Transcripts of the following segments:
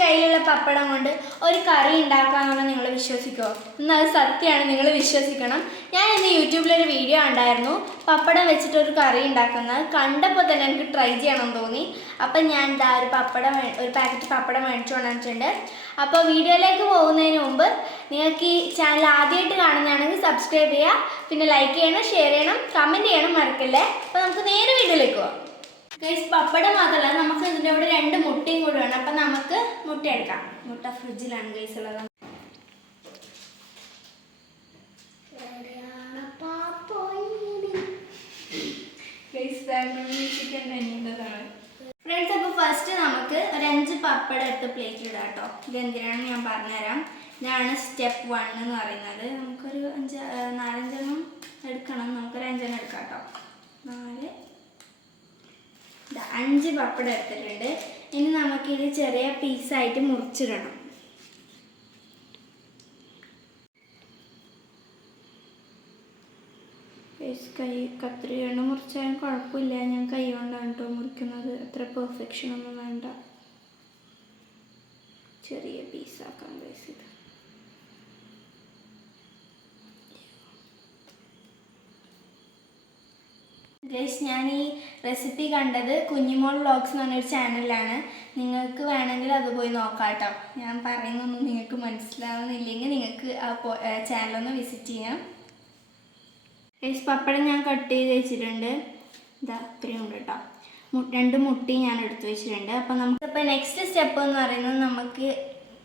കയ്യിലുള്ള പപ്പടം കൊണ്ട് ഒരു കറി ഉണ്ടാക്കാമെന്ന് നിങ്ങൾ വിശ്വസിക്കുമോ എന്നാൽ സത്യമാണ് നിങ്ങൾ വിശ്വസിക്കണം. ഞാൻ ഇന്ന് യൂട്യൂബിലൊരു വീഡിയോ ഉണ്ടായിരുന്നു പപ്പടം വെച്ചിട്ട് ഒരു കറി ഉണ്ടാക്കുന്നത്. കണ്ടപ്പോൾ തന്നെ എനിക്ക് ട്രൈ ചെയ്യണം തോന്നി. അപ്പം ഞാൻ ഇതാ ഒരു പപ്പടം ഒരു പാക്കറ്റ് പപ്പടം മേടിച്ചു കൊണ്ടിട്ടുണ്ട് അപ്പോൾ വീഡിയോയിലേക്ക് പോകുന്നതിന് മുമ്പ് നിങ്ങൾക്ക് ഈ ചാനൽ ആദ്യമായിട്ട് കാണുന്നതാണെങ്കിൽ സബ്സ്ക്രൈബ് ചെയ്യുക. പിന്നെ ലൈക്ക് ചെയ്യണം ഷെയർ ചെയ്യണം കമന്റ് ചെയ്യണം മറക്കല്ലേ? അപ്പോൾ നമുക്ക് നേരെ വീഡിയോയിലേക്ക് പോകാം ഗൈസ് പപ്പടം മാത്രമല്ല നമുക്ക് ഇതിന്റെ കൂടെ രണ്ട് മുട്ടയും കൂടെ വേണം. അപ്പം നമുക്ക് മുട്ട എടുക്കാം. മുട്ട ഫ്രിഡ്ജിലാണ് ഗൈസ് ഉള്ളത്. ഫ്രണ്ട്സ് അപ്പോൾ ഫസ്റ്റ് നമുക്ക് ഒരു അഞ്ച് പപ്പടം എടുത്ത് പ്ലേറ്റിൽ ഇടാം കേട്ടോ. ഇതെന്തിനാണെന്ന് ഞാൻ പറഞ്ഞുതരാം. ഇതാണ് സ്റ്റെപ്പ് വൺ എന്ന് പറയുന്നത്. നമുക്കൊരു അഞ്ച് നാലഞ്ചെണ്ണം എടുക്കണം. നമുക്കൊരു അഞ്ചെണ്ണം എടുക്കാം കേട്ടോ. അഞ്ച് പപ്പടം എടുത്തിട്ടുണ്ട്. ഇനി നമുക്കിത് ചെറിയ പീസായിട്ട് മുറിച്ചിടണം. കൈ കത്രി കൊണ്ട് മുറിച്ചാലും കുഴപ്പമില്ല. ഞാൻ കൈ കൊണ്ടാണ് കേട്ടോ മുറിക്കുന്നത്. അത്ര പെർഫെക്ഷൻ ഒന്നും വേണ്ട. ചെറിയ പീസാക്കാൻ ഗൈസ് ഞാൻ ഈ റെസിപ്പി കണ്ടത് കുഞ്ഞിമോൾ വ്ളോഗ്സ് എന്ന് പറഞ്ഞൊരു ചാനലിലാണ് നിങ്ങൾക്ക് വേണമെങ്കിൽ അത് പോയി നോക്കാം കേട്ടോ ഞാൻ പറയുന്നൊന്നും നിങ്ങൾക്ക് മനസ്സിലാവുന്നില്ലെങ്കിൽ നിങ്ങൾക്ക് ആ ചാനലൊന്ന് വിസിറ്റ് ചെയ്യാം. ഗൈസ് പപ്പടം ഞാൻ കട്ട് ചെയ്ത് വെച്ചിട്ടുണ്ട്. ഇതാ ഇത്രയും ഉണ്ട് കേട്ടോ രണ്ട് മുട്ടി ഞാൻ എടുത്തു വെച്ചിട്ടുണ്ട്. അപ്പോൾ ഇപ്പം നെക്സ്റ്റ് സ്റ്റെപ്പ് എന്ന് പറയുന്നത് നമുക്ക്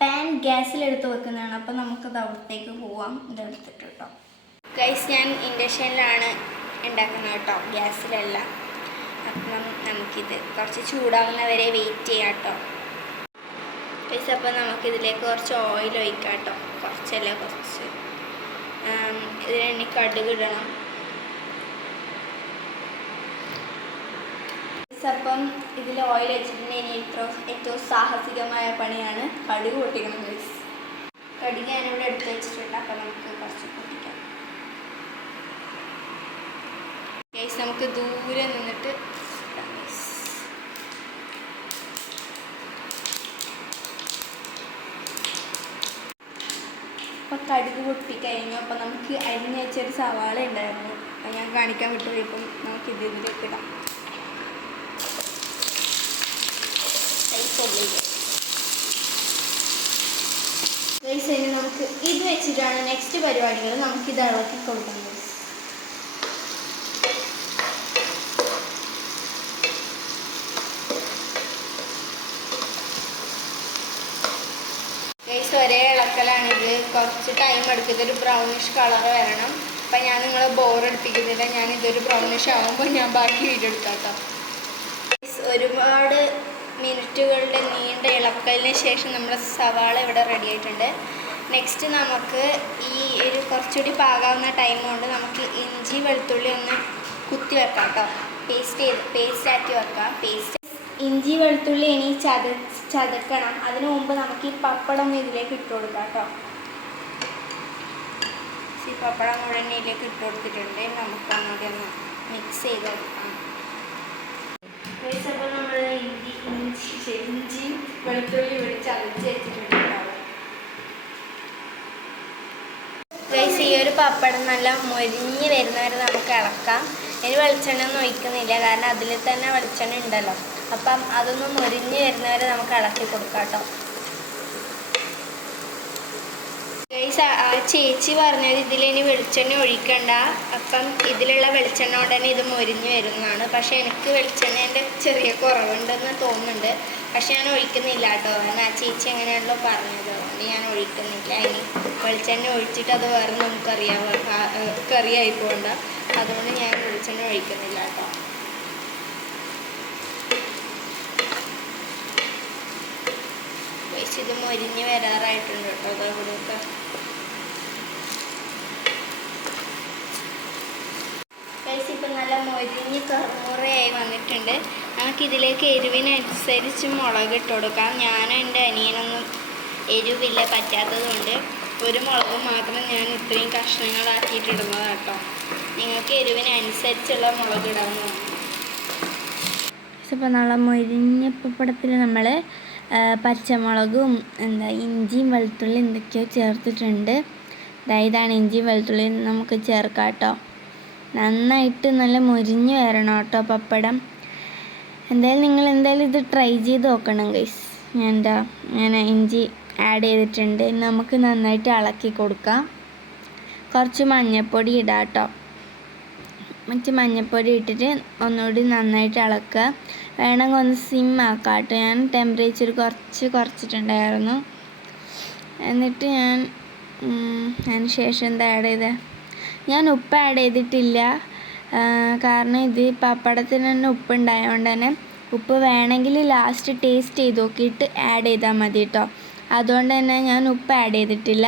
പാൻ ഗ്യാസിലെടുത്ത് വെക്കുന്നതാണ്. അപ്പോൾ നമുക്കത് അവിടത്തേക്ക് പോവാം. ഇതെടുത്തിട്ട് കേട്ടോ ഗൈസ് ഞാൻ ഇൻഡക്ഷനിലാണ് ഉണ്ടാക്കുന്നത് കേട്ടോ ഗ്യാസിലല്ല. അപ്പം നമുക്കിത് കുറച്ച് ചൂടാവുന്നവരെ വെയിറ്റ് ചെയ്യാം കേട്ടോ പൈസ അപ്പോൾ നമുക്കിതിലേക്ക് കുറച്ച് ഓയിൽ ഒഴിക്കാം കേട്ടോ കുറച്ചല്ല കുറച്ച്. ഇതിനെണ്ണി ഇതിന് കടുക് ഇടണം അപ്പം ഇതിൽ ഓയിൽ വെച്ചിട്ടുണ്ടെങ്കിൽ ഇനി ഏറ്റവും ഏറ്റവും സാഹസികമായ പണിയാണ്. കടുക് പൊട്ടിക്കണം കടുക് ഞാനിവിടെ എടുത്ത് വെച്ചിട്ടുണ്ട്. അപ്പം നമുക്ക് കുറച്ച് പൊട്ടിക്കാം. ഗൈസ് നമുക്ക് ദൂരെ നിന്നിട്ട് അപ്പം കടുക് പൊട്ടി പൊട്ടിക്കഴിഞ്ഞു. അപ്പോൾ നമുക്ക് അരിഞ്ഞ് വെച്ചൊരു സവാള ഉണ്ടായിരുന്നു. അപ്പം ഞാൻ കാണിക്കാൻ വിട്ടുപോയി ഇപ്പം നമുക്ക് ഇത് ഇതിലേക്ക് ഇടാം. ഗൈസ്. ഇനി നമുക്ക് ഇത് വെച്ചിട്ടാണ് നെക്സ്റ്റ് പരിപാടികൾ നമുക്ക് ഇത് ഇളക്കി കൊടുക്കുന്നത് ഒരേ ഇളക്കലാണിത് കുറച്ച് ടൈം എടുക്കും. ഇതൊരു ബ്രൗണിഷ് കളർ വരണം. അപ്പം ഞാൻ നിങ്ങളെ ബോർ എടുപ്പിക്കുന്നില്ല ഞാൻ ഇതൊരു ബ്രൗണിഷ് ആകുമ്പോൾ ഞാൻ ബാക്കി വീഡിയോ എടുക്കാം ഒരുപാട് മിനിറ്റുകളുടെ നീണ്ട ഇളക്കലിന് ശേഷം നമ്മുടെ സവാള ഇവിടെ റെഡി ആയിട്ടുണ്ട്. നെക്സ്റ്റ് നമുക്ക് ഈ ഒരു കുറച്ചുകൂടി പാകാവുന്ന ടൈം കൊണ്ട് നമുക്ക് ഇഞ്ചി വെളുത്തുള്ളി ഒന്ന് കുത്തി വെക്കാം കേട്ടോ പേസ്റ്റ് ചെയ്ത് പേസ്റ്റ് ആക്കി വെക്കാം. പേസ്റ്റ് ഇഞ്ചി വെളുത്തുള്ളി ഇനി ചത ചതക്കണം. അതിനു മുമ്പ് നമുക്ക് ഈ പപ്പടം ഇതിലേക്ക് ഇട്ട് കൊടുക്കാം കേട്ടോ. ഈ പപ്പടം മുഴുവൻ ഇതിലേക്ക് ഇട്ട് കൊടുത്തിട്ടുണ്ട്. നമുക്ക് അങ്ങോട്ട് ഒന്ന് മിക്സ് ചെയ്ത് കൊടുക്കാം. അപ്പോൾ നമ്മൾ ഇഞ്ചി ഇഞ്ചി ഇഞ്ചി വെളുത്തുള്ളി ഇവിടെ ചതച്ച് വെച്ചിട്ടുണ്ട് ഈ ഒരു പപ്പടം നല്ല മൊരിഞ്ഞ് വരുന്നവരെ നമുക്ക് ഇളക്കാം. ഇനി വെളിച്ചെണ്ണ ഒന്നും ഒഴിക്കുന്നില്ല. കാരണം അതിൽ തന്നെ വെളിച്ചെണ്ണ ഉണ്ടല്ലോ. അപ്പം അതൊന്ന് മുരിഞ്ഞ് വരുന്നവരെ നമുക്ക് ഇളക്കി കൊടുക്കാം കേട്ടോ. ആ ചേച്ചി പറഞ്ഞത് ഇതിലിനി വെളിച്ചെണ്ണ ഒഴിക്കണ്ട. അപ്പം ഇതിലുള്ള വെളിച്ചെണ്ണ കൊണ്ട് തന്നെ ഇത് മൊരിഞ്ഞ് വരുന്നതാണ്. പക്ഷെ എനിക്ക് വെളിച്ചെണ്ണേന്റെ ചെറിയ കുറവുണ്ടെന്ന് തോന്നുന്നുണ്ട്. പക്ഷെ ഞാൻ ഒഴിക്കുന്നില്ല കേട്ടോ. കാരണം ആ ചേച്ചി എങ്ങനെയാണല്ലോ പറഞ്ഞത്. അതുകൊണ്ട് ഞാൻ ഒഴിക്കുന്നില്ല. ഇനി വെളിച്ചെണ്ണ ഒഴിച്ചിട്ട് അത് വേറെ നമുക്കറിയാം കറിയായി പോകണ്ട. അതുകൊണ്ട് ഞാൻ വെളിച്ചെണ്ണ ഒഴിക്കുന്നില്ല കേട്ടോ. ഗൈസ് ഇത് മൊരിഞ്ഞ് വരാറായിട്ടുണ്ട് കേട്ടോ കവിടൊക്കെ ഗൈസ് ഇപ്പം നല്ല മൊരിഞ്ഞ് കറുമുറയായി വന്നിട്ടുണ്ട്. നമുക്ക് ഇതിലേക്ക് എരിവിനനുസരിച്ച് മുളക് ഇട്ട് കൊടുക്കാം. ഞാനും എന്റെ അനിയനൊന്നും എരിവില്ല പറ്റാത്തതുകൊണ്ട് ഒരു മുളക് മാത്രം ഞാൻ ഇത്രയും കഷ്ണങ്ങളാക്കിയിട്ടിടുന്നതാണ് കേട്ടോ. നിങ്ങൾക്ക് എരിവിനനുസരിച്ചുള്ള മുളക് ഇടാവുന്നതാണ്. ഇപ്പോൾ നല്ല മൊരിഞ്ഞ പപ്പടത്തിൽ നമ്മൾ പച്ചമുളകും എന്താ ഇഞ്ചിയും വെളുത്തുള്ളി എന്തൊക്കെയോ ചേർത്തിട്ടുണ്ട്. ഇതാണ് ഇഞ്ചിയും വെളുത്തുള്ളി നമുക്ക് ചേർക്കാം കേട്ടോ. നന്നായിട്ട് നല്ല മുരിഞ്ഞ് വരണം കേട്ടോ പപ്പടം. എന്തായാലും നിങ്ങൾ എന്തായാലും ഇത് ട്രൈ ചെയ്ത് നോക്കണം ഗൈസ് ഞാൻ എന്താ ഞാൻ ഇഞ്ചി ആഡ് ചെയ്തിട്ടുണ്ട്. നമുക്ക് നന്നായിട്ട് ഇളക്കി കൊടുക്കാം. കുറച്ച് മഞ്ഞൾപ്പൊടി ഇടാം കേട്ടോ. മറ്റ് മഞ്ഞൾപ്പൊടി ഇട്ടിട്ട് ഒന്നുകൂടി നന്നായിട്ട് ഇളക്കുക. വേണമെങ്കിൽ ഒന്ന് സിം ആക്കാം കേട്ടോ ഞാൻ ടെമ്പറേച്ചർ കുറച്ച് കുറച്ചിട്ടുണ്ടായിരുന്നു. എന്നിട്ട് ഞാൻ അതിന് ശേഷം എന്താ ആഡ് ചെയ്തത് ഞാൻ ഉപ്പ് ആഡ് ചെയ്തിട്ടില്ല. കാരണം ഇത് പപ്പടത്തിന് തന്നെ ഉപ്പ് ഉണ്ടായതുകൊണ്ട് തന്നെ ഉപ്പ് വേണമെങ്കിൽ ലാസ്റ്റ് ടേസ്റ്റ് ചെയ്ത് നോക്കിയിട്ട് ആഡ് ചെയ്താൽ മതി കേട്ടോ അതുകൊണ്ട് തന്നെ ഞാൻ ഉപ്പ് ആഡ് ചെയ്തിട്ടില്ല.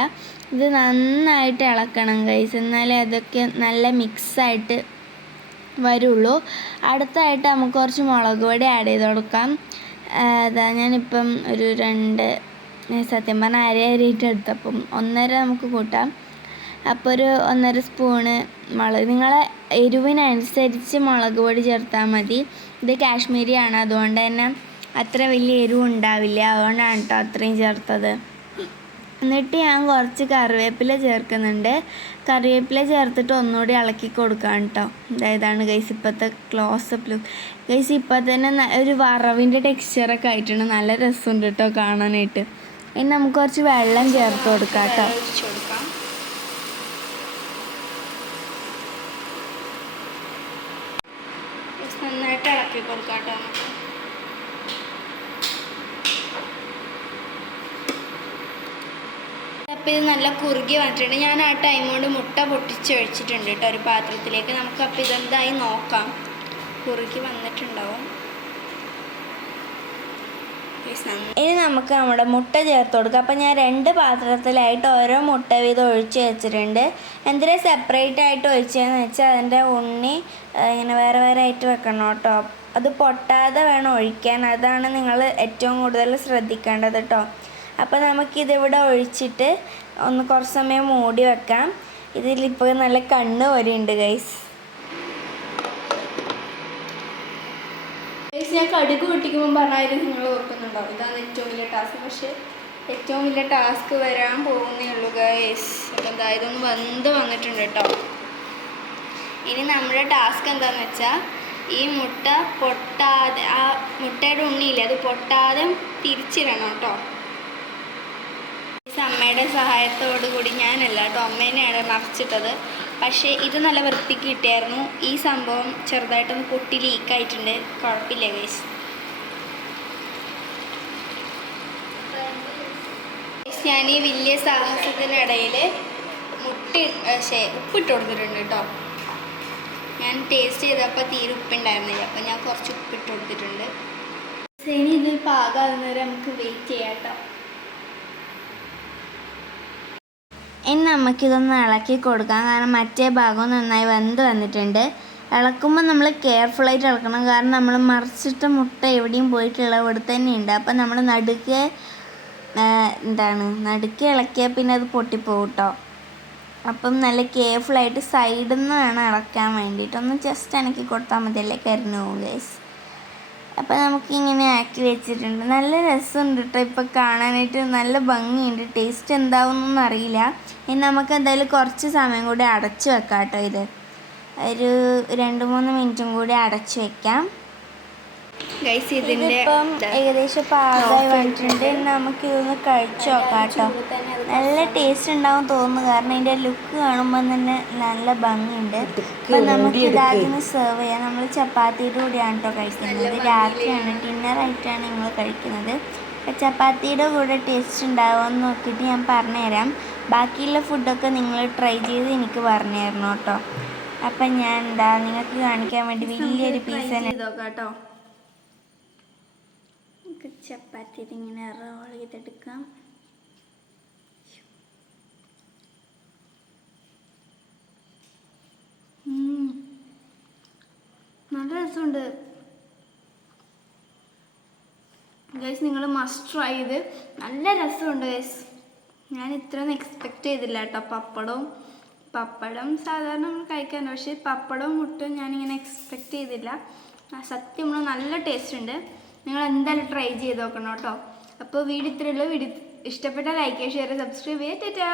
ഇത് നന്നായിട്ട് ഇളക്കണം കൈസ് എന്നാലേ അതൊക്കെ നല്ല മിക്സായിട്ട് വരുള്ളൂ. അടുത്തായിട്ട് നമുക്ക് കുറച്ച് മുളക് പൊടി ആഡ് ചെയ്ത് കൊടുക്കാം. അതാ ഞാനിപ്പം ഒരു രണ്ട് സത്യം പറഞ്ഞാൽ അര അരിയിട്ട് എടുത്തപ്പം ഒന്നര നമുക്ക് കൂട്ടാം. അപ്പോൾ ഒരു ഒന്നര സ്പൂണ് മുളക്. നിങ്ങളെ എരിവിനനുസരിച്ച് മുളക് പൊടി ചേർത്താൽ മതി. ഇത് കാശ്മീരിയാണ്. അതുകൊണ്ട് തന്നെ അത്ര വലിയ എരിവ് ഉണ്ടാവില്ല. അതുകൊണ്ടാണ് കേട്ടോ അത്രയും ചേർത്തത്. എന്നിട്ട് ഞാൻ കുറച്ച് കറിവേപ്പില ചേർക്കുന്നുണ്ട്. കറിവേപ്പില ചേർത്തിട്ട് ഒന്നുകൂടി ഇളക്കി കൊടുക്കാം കേട്ടോ. ഇതാണ് ഗൈസ് ഇപ്പോഴത്തെ ക്ലോസപ്പ് ഗൈസ് ഇപ്പോൾ തന്നെ ഒരു വറവിന്റെ ടെക്സ്ചറൊക്കെ ആയിട്ടുണ്ട്. നല്ല രസമുണ്ട് കേട്ടോ കാണാനായിട്ട്. ഇനി നമുക്ക് കുറച്ച് വെള്ളം ചേർത്ത് കൊടുക്കാം കേട്ടോ. നന്നായിട്ട് ഇളക്കി കൊടുക്കാം കേട്ടോ ഇത് നല്ല കുറുകി വന്നിട്ടുണ്ട്. ഞാൻ ആ ടൈം കൊണ്ട് മുട്ട പൊട്ടിച്ച് ഒഴിച്ചിട്ടുണ്ട് കേട്ടോ ഒരു പാത്രത്തിലേക്ക്. നമുക്ക് അപ്പോൾ ഇതെന്തായി നോക്കാം. കുറുകി വന്നിട്ടുണ്ടാവും. ഇനി നമുക്ക് നമ്മുടെ മുട്ട ചേർത്ത് കൊടുക്കാം. അപ്പം ഞാൻ രണ്ട് പാത്രത്തിലായിട്ട് ഓരോ മുട്ട വീതം ഒഴിച്ച് വെച്ചിട്ടുണ്ട്. എന്തിനാ സെപ്പറേറ്റ് ആയിട്ട് ഒഴിച്ചതെന്ന് വെച്ചാൽ അതിന്റെ ഉണ്ണി ഇങ്ങനെ വേറെ വേറെ ആയിട്ട് വെക്കണം കേട്ടോ. അത് പൊട്ടാതെ വേണം ഒഴിക്കാൻ. അതാണ് നിങ്ങൾ ഏറ്റവും കൂടുതൽ ശ്രദ്ധിക്കേണ്ടത് കേട്ടോ. അപ്പോൾ നമുക്കിതിവിടെ ഒഴിച്ചിട്ട് ഒന്ന് കുറച്ച് സമയം മൂടി വെക്കാം. ഇതിലിപ്പോൾ നല്ല കണ്ണ് വരെയുണ്ട് ഗൈസ് ഗൈസ് ഞാൻ കടുക് പൊട്ടിക്കുമ്പോൾ പറഞ്ഞാലും നിങ്ങൾ ഓർക്കുന്നുണ്ടോ? ഇതാണ് ഏറ്റവും വലിയ ടാസ്ക് പക്ഷേ ഏറ്റവും വലിയ ടാസ്ക് വരാൻ പോകുന്നേ ഉള്ളൂ ഗൈസ് അപ്പം എന്താ ഇതൊന്ന് വെന്ത് വന്നിട്ടുണ്ട് കേട്ടോ. ഇനി നമ്മുടെ ടാസ്ക് എന്താണെന്ന് വെച്ചാൽ ഈ മുട്ട പൊട്ടാതെ ആ മുട്ടയുടെ ഉണ്ണിയില്ലേ അത് പൊട്ടാതെ തിരിച്ചിടണം കേട്ടോ. അമ്മയുടെ സഹായത്തോടു കൂടി ഞാനല്ല കേട്ടോ അമ്മേനെയാണ് മറിച്ചിട്ടത്. പക്ഷേ ഇത് നല്ല വൃത്തിക്ക് കിട്ടിയായിരുന്നു. ഈ സംഭവം ചെറുതായിട്ടൊന്ന് പൊട്ടി ലീക്കായിട്ടുണ്ട് കുഴപ്പമില്ല ഗൈസ് ഞാൻ ഈ വലിയ സാഹസത്തിനിടയിൽ മുട്ട പക്ഷേ ഉപ്പിട്ട് കൊടുത്തിട്ടുണ്ട് കേട്ടോ. ഞാൻ ടേസ്റ്റ് ചെയ്തപ്പോൾ തീരെ ഉപ്പുണ്ടായിരുന്നില്ല. അപ്പോൾ ഞാൻ കുറച്ച് ഉപ്പിട്ട് കൊടുത്തിട്ടുണ്ട്. ഇനി ഇത് പാകാകുന്നവരെ നമുക്ക് വെയിറ്റ് ചെയ്യാം കേട്ടോ. ഇനി നമുക്കിതൊന്ന് ഇളക്കി കൊടുക്കാം. കാരണം മറ്റേ ഭാഗം നന്നായി വെന്ത് വന്നിട്ടുണ്ട്. ഇളക്കുമ്പോൾ നമ്മൾ കെയർഫുള്ളായിട്ട് ഇളക്കണം. കാരണം നമ്മൾ മറിച്ചിട്ട മുട്ട എവിടെയും പോയിട്ടുള്ള ഇവിടെ തന്നെ ഉണ്ട് അപ്പം നമ്മൾ നടുക്ക് എന്താണ് നടുക്ക് ഇളക്കിയാൽ പിന്നെ അത് പൊട്ടിപ്പോകും കേട്ടോ അപ്പം നല്ല കെയർഫുള്ളായിട്ട് സൈഡിൽ നിന്ന് വേണം ഇളക്കാൻ വേണ്ടിയിട്ട്. ഒന്ന് ജസ്റ്റ് ഇണക്കി കൊടുത്താൽ മതിയല്ലേ? കരിഞ്ഞു പോകും ഗൈസ് അപ്പം നമുക്കിങ്ങനെ ആക്കി വെച്ചിട്ടുണ്ട്. നല്ല രസമുണ്ട് കേട്ടോ ഇപ്പം കാണാനായിട്ട്. നല്ല ഭംഗിയുണ്ട്. ടേസ്റ്റ് എന്താവുന്നൊന്നും അറിയില്ല. ഇനി നമുക്ക് എന്തായാലും കുറച്ച് സമയം കൂടി അടച്ചു വെക്കാം കേട്ടോ ഇത്. ഒരു രണ്ട് മൂന്ന് മിനിറ്റും കൂടി അടച്ചു വെക്കാം. ഗൈസ് ഇതിന്റെ ഇതിപ്പം ഏകദേശം പാകമായി വന്നിട്ടുണ്ട്. നമുക്ക് ഇതൊന്ന് കഴിച്ചു നോക്കാം കേട്ടോ നല്ല ടേസ്റ്റ് ഉണ്ടാവും തോന്നുന്നു. കാരണം ഇതിന്റെ ലുക്ക് കാണുമ്പോൾ തന്നെ നല്ല ഭംഗിയുണ്ട്. അപ്പം നമുക്ക് ഇതാദ്യം സെർവ് ചെയ്യാം. നമ്മൾ ചപ്പാത്തിയുടെ കൂടെയാണ് കേട്ടോ കഴിക്കുന്നത്. രാത്രിയാണ്. ഡിന്നറായിട്ടാണ് നിങ്ങൾ കഴിക്കുന്നത്. അപ്പം ചപ്പാത്തിയുടെ കൂടെ ടേസ്റ്റ് ഉണ്ടാവുമെന്ന് നോക്കിയിട്ട് ഞാൻ പറഞ്ഞുതരാം. ബാക്കിയുള്ള ഫുഡൊക്കെ നിങ്ങൾ ട്രൈ ചെയ്ത് എനിക്ക് പറഞ്ഞു തരണം കേട്ടോ അപ്പം ഞാൻ എന്താ നിങ്ങൾക്ക് കാണിക്കാൻ വേണ്ടി വലിയൊരു പീസ് തന്നെ കേട്ടോ ചപ്പാത്തി ഇതിങ്ങനെ റോൾ ചെയ്തെടുക്കാം. നല്ല രസമുണ്ട്. ഗൈസ് നിങ്ങൾ മസ്റ്റ് ട്രൈ ചെയ്ത് നല്ല രസമുണ്ട് ഗൈസ് ഞാൻ ഇത്രയൊന്നും എക്സ്പെക്റ്റ് ചെയ്തില്ല കേട്ടോ. പപ്പടവും പപ്പടം സാധാരണ നമ്മൾ കഴിക്കാൻ പക്ഷേ പപ്പടവും മുട്ടും ഞാനിങ്ങനെ എക്സ്പെക്റ്റ് ചെയ്തില്ല. സത്യം നല്ല ടേസ്റ്റ് ഉണ്ട്. നിങ്ങൾ എന്തായാലും ട്രൈ ചെയ്ത് നോക്കണം കേട്ടോ. അപ്പോൾ വീഡിയോ ഇത്രയുള്ളൂ വീഡിയോ ഇഷ്ടപ്പെട്ട ലൈക്ക് ഷെയർ സബ്സ്ക്രൈബ് ചെയ്യാം. ടാറ്റാ.